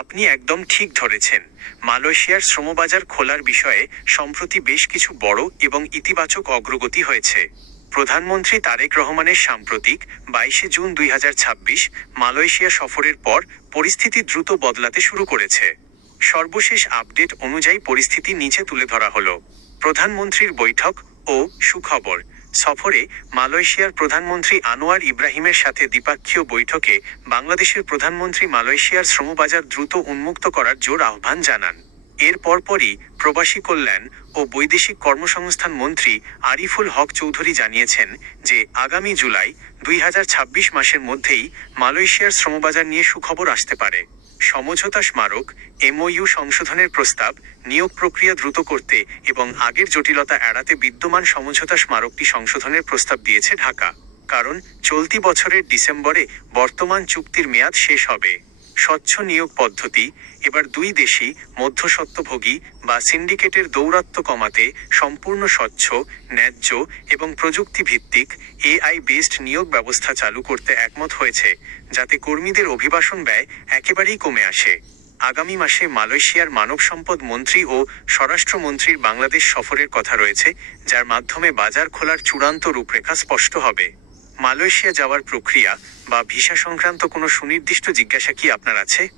আপনি একদম ঠিক ধরেছেন। মালয়েশিয়ার শ্রমবাজার খোলার বিষয়ে সম্প্রতি বেশ কিছু বড় এবং ইতিবাচক অগ্রগতি হয়েছে। প্রধানমন্ত্রী তারেক রহমানের সাম্প্রতিক 22 জুন 2026 মালয়েশিয়া সফরের পর পরিস্থিতি দ্রুত বদলাতে শুরু করেছে। সর্বশেষ আপডেট অনুযায়ী পরিস্থিতি নিচে তুলে ধরা হলো। প্রধানমন্ত্রীর বৈঠক ও সুখবর। সফরে মালয়েশিয়ার প্রধানমন্ত্রী আনোয়ার ইব্রাহিমের সাথে দ্বিপাক্ষীয় বৈঠকে বাংলাদেশের প্রধানমন্ত্রী মালয়েশিয়ার শ্রমবাজার দ্রুত উন্মুক্ত করার জোর আহ্বান জানান। এর পরপরই প্রবাসী কল্যাণ ও বৈদেশিক কর্মসংস্থান মন্ত্রী আরিফুল হক চৌধুরী জানিয়েছেন যে আগামী জুলাই 2026 মাসের মধ্যেই মালয়েশিয়ার শ্রমবাজার নিয়ে সুখবর আসতে পারে। সমঝোতা স্মারক এমওইউ সংশোধনের প্রস্তাব, নিয়োগ প্রক্রিয়া দ্রুত করতে এবং আগের জটিলতা এড়াতে বিদ্যমান সমঝোতা স্মারকটি সংশোধনের প্রস্তাব দিয়েছে ঢাকা। কারণ চলতি বছরের ডিসেম্বরে বর্তমান চুক্তির মেয়াদ শেষ হবে। স্বচ্ছ নিয়োগ পদ্ধতি। এবার দুই দেশই মধ্যস্বত্বভোগী বা সিন্ডিকেটের দৌরাত্ম্য কমাতে সম্পূর্ণ স্বচ্ছ, ন্যায্য এবং প্রযুক্তিভিত্তিক এআই বেসড নিয়োগ ব্যবস্থা চালু করতে একমত হয়েছে, যাতে কর্মীদের অভিবাসন ব্যয় একেবারেই কমে আসে। আগামী মাসে মালয়েশিয়ার মানব সম্পদ মন্ত্রী ও স্বরাষ্ট্রমন্ত্রীর বাংলাদেশ সফরের কথা রয়েছে, যার মাধ্যমে বাজার খোলার চূড়ান্ত রূপরেখা স্পষ্ট হবে। মালয়েশিয়া যাওয়ার প্রক্রিয়া বা ভিসা সংক্রান্ত কোনো সুনির্দিষ্ট জিজ্ঞাসা কি আপনার আছে?